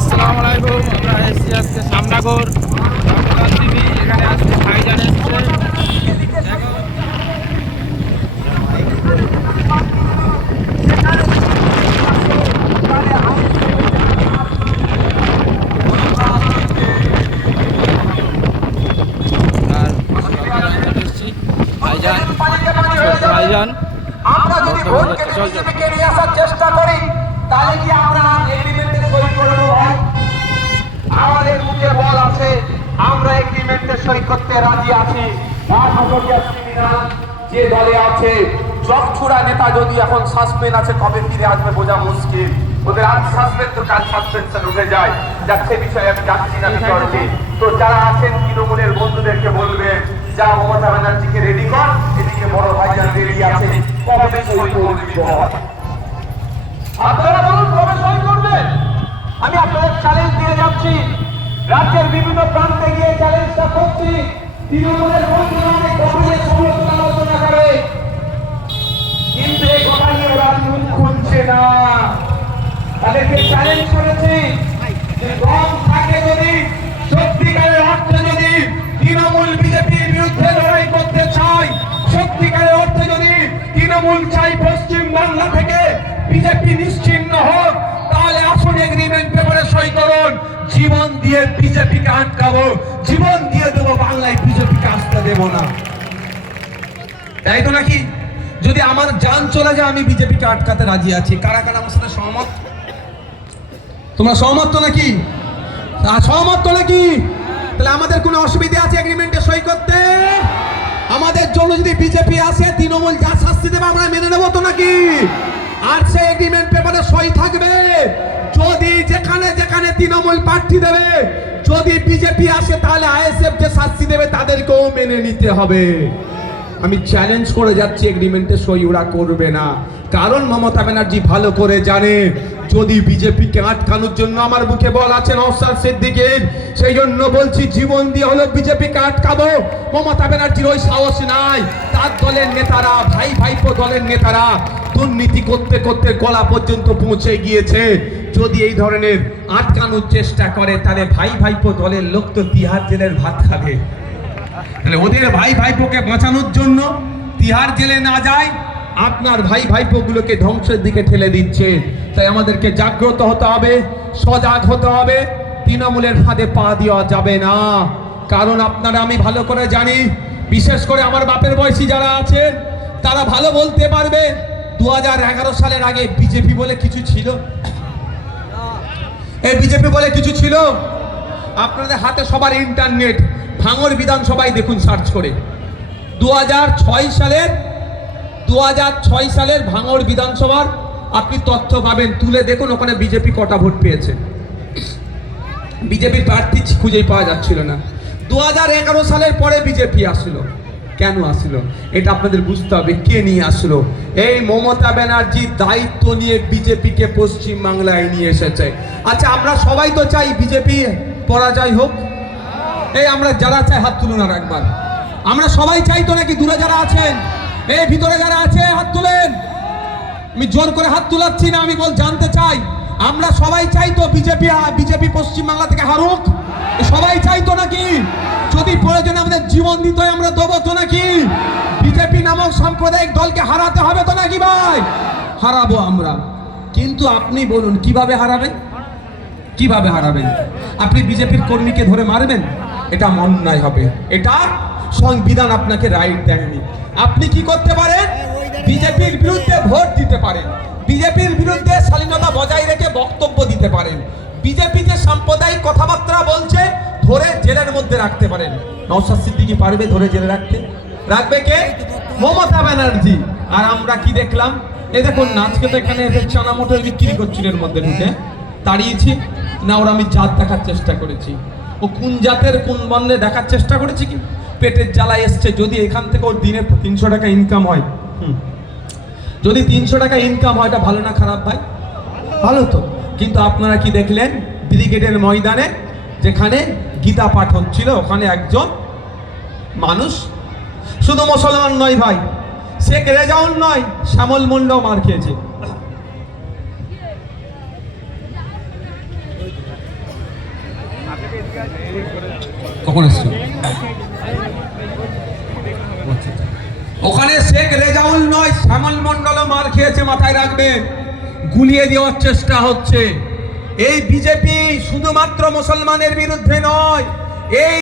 আসসালামু আলাইকুম। আমরা এসেছি আজকে সামনাগর টিভি। এখানে আজকে ভাইজান এসেছে। ভাইজান আমরা যদি ভোটকে বিজেপিকে নিয়ে আসার চেষ্টা করি তাহলে কি আমরা এগ্রিমেন্টে সই করব? ভাই আমাদের মুখে বল আছে, আমরা এগ্রিমেন্টে সই করতে রাজি আছি। যে দলে আছে জগছুড়া নেতা যদি এখন সাসপেন্ড আছে, কবে ফিরে আসবে বোঝা মুশকিল। ওদের আজ সাসপেন্ড তো কাল সাসপেনশন উঠে যায়। যাচ্ছে বিষয়ে আমি যাচ্ছি না বিতর্কে। তো যারা আছেন তৃণমূলের বন্ধুদেরকে বলবেন, যা মমতা ব্যানার্জিকে রেডি কর, এদিকে বড় ভাইজান রেডি আছে, কবে সই করবে? আপনারা বলুন কবে সই করবেন? আমি আপনাদের চ্যালেঞ্জ দিয়ে যাচ্ছি, রাজ্যের বিভিন্ন প্রান্তে গিয়ে চ্যালেঞ্জটা করছি। তৃণমূলের বন্ধুরা অনেক কবে সমালোচনা আলোচনা করে, কিন্তু এই কথা নিয়ে ওরা মুখ খুলছে না। তাদেরকে চ্যালেঞ্জ করেছি যে দম থাকে যদি, সত্যিকারের অর্থে যদি তৃণমূল বিজেপির বিরুদ্ধে লড়াই করতে চায়, সত্যিকারের অর্থে যদি তৃণমূল চাই পশ্চিম বাংলা থেকে বিজেপি নিশ্চিহ্ন হোক, তাহলে আসুন এগ্রিমেন্ট পেপারে সই করুন। জীবন দিয়ে বিজেপিকে আটকাবো, জীবন দিয়ে দেবো, বাংলায় বিজেপিকে আসতে দেবো না। তাই তো নাকি? যদি আমার জান চলে যায় আমি বিজেপিকে আটকাতে রাজি আছি। কারা কারা আমার সাথে সহমত? তোমরা সহমত তো নাকি? সহমত তো নাকি? তাহলে আমাদের কোনো অসুবিধা আছে এগ্রিমেন্টে সই করতে? আমাদের জন্য যদি বিজেপি আসে, তৃণমূল যা শাস্তি দেবে আমরা মেনে নেবো তো নাকি? আর সে এগ্রিমেন্ট পেপারে সই থাকবে। যদি যেখানে যেখানে তৃণমূল প্রার্থী দেবে, যদি বিজেপি আসে, তাহলে আইএসএফ যে শাস্তি দেবে তাদেরকেও মেনে নিতে হবে। আমি চ্যালেঞ্জ করে যাচ্ছি, এগ্রিমেন্টে সই ওরা করবে না। কারণ মমতা ব্যানার্জি ভালো করে জানে, যদি বিজেপিকে আটকানোর জন্য আমার বুকে বল আছে নওশাদ সিদ্দিকীর, সেই জন্য বলছি জীবন দিয়ে হলো বিজেপিকে আটকাবো। মমতা ব্যানার্জির ওই সাহস নাই। তার দলের নেতারা, ভাই ভাইপো দলের নেতারা দুর্নীতি করতে করতে গলা পর্যন্ত পৌঁছে গিয়েছে। যদি এই ধরনের আটকানোর চেষ্টা করে, তাহলে ভাই ভাইপো দলের লোক তো তিহার জেলের ভাত খাবে। তাহলে ওদের ভাই ভাইপোকে বাঁচানোর জন্য তিহার জেলে না যায়, আপনার ভাই ভাইপোগুলোকে ধ্বংসের দিকে ঠেলে দিচ্ছে। তাই আমাদেরকে জাগ্রত হতে হবে, সজাগ হতে হবে। তৃণমূলের ফাঁদে পা দেওয়া যাবে না। কারণ আপনারা, আমি ভালো করে জানি, বিশেষ করে আমার বাপের বয়সী যারা আছেন তারা ভালো বলতে পারবে 2011 সালের আগে বিজেপি বলে কিছু ছিল? এই বিজেপি বলে কিছু ছিল? আপনাদের হাতে সবার ইন্টারনেট, ভাঙড় বিধানসভায় দেখুন সার্চ করে। 2006 সালের ভাঙড় বিধানসভার আপনি তথ্য পাবেন, তুলে দেখুন ওখানে বিজেপি কটা ভোট পেয়েছে। বিজেপির প্রার্থী খুঁজেই পাওয়া যাচ্ছিল না। 2011 সালের পরে বিজেপি আসলো। কেন আসলো এটা আপনাদের বুঝতে হবে। কে নিয়ে আসলো? এই মমতা ব্যানার্জি দায়িত্ব নিয়ে বিজেপিকে পশ্চিম বাংলায় নিয়ে এসেছে। আচ্ছা, আমরা সবাই তো চাই বিজেপি পরাজয় হোক। এই আমরা যারা চাই হাত তুলুন আর একবার। আমরা সবাই চাই তো নাকি? দূরে যারা আছেন, এই ভিতরে যারা আছে হাত তুলেন। আমি জোর করে হাত তুলাচ্ছি না, আমি জানতে চাই আমরা সবাই চাই তো বিজেপি পশ্চিম বাংলা থেকে হারুক? সবাই চাই তো নাকি? যদি প্রয়োজনে আমাদের জীবন দিতে হয় আমরা দেবো তো নাকি? বিজেপি নামক সাম্প্রদায়িক দলকে হারাতে হবে তো নাকি ভাই? হারাবো আমরা। কিন্তু আপনি বলুন কিভাবে হারাবেন? কিভাবে হারাবেন? আপনি বিজেপির কর্মীকে ধরে মারবেন? এটা অন্যায় হবে। এটা সংবিধান আপনাকে রাইট দেয়নি। আপনি কি করতে পারেন? বিজেপির বিরুদ্ধে ভোট দিতে পারেন, বিজেপির বিরুদ্ধে স্বাধীনতা বজায় রেখে বক্তব্য দিতে পারেন, বিজেপি যে সাম্প্রদায়িক কথাবার্তা বলছে ধরে জেলের মধ্যে রাখতে পারেন। নওশাদ সিদ্দিকী পারবে ধরে জেলে রাখতে? রাখবে কে? মমতা ব্যানার্জি। আর আমরা কি দেখলাম? এই দেখুন না, আজকে তো এখানে চানা মোটর বিক্রি করছিল, এর মধ্যে ঢুকে দাঁড়িয়েছি না? ওরা আমি জাত দেখার চেষ্টা করেছি, ও কোন জাতের কোন বর্ণে দেখার চেষ্টা করেছি কি? পেটের জ্বালায় এসছে। যদি এখান থেকে ওর দিনে 300 টাকা ইনকাম হয়, যদি 300 টাকা ইনকাম হয়, এটা ভালো না খারাপ ভাই? ভালো তো। কিন্তু আপনারা কি দেখলেন? ব্রিগেডের ময়দানে যেখানে গীতা পাঠ হচ্ছিল, ওখানে একজন মানুষ, শুধু মুসলমান নয় ভাই, শেখ রেজাউল নয়, শ্যামল মুন্ডাও মার খেয়েছে। কখন এসছো? ওখানে শেখ রেজাউল নয়, শ্যামল মন্ডলও মার খেয়েছে, মাথায় রাখবেন। গুলিয়ে দেওয়ার চেষ্টা হচ্ছে। এই বিজেপি শুধুমাত্র মুসলমানের বিরুদ্ধে নয়, এই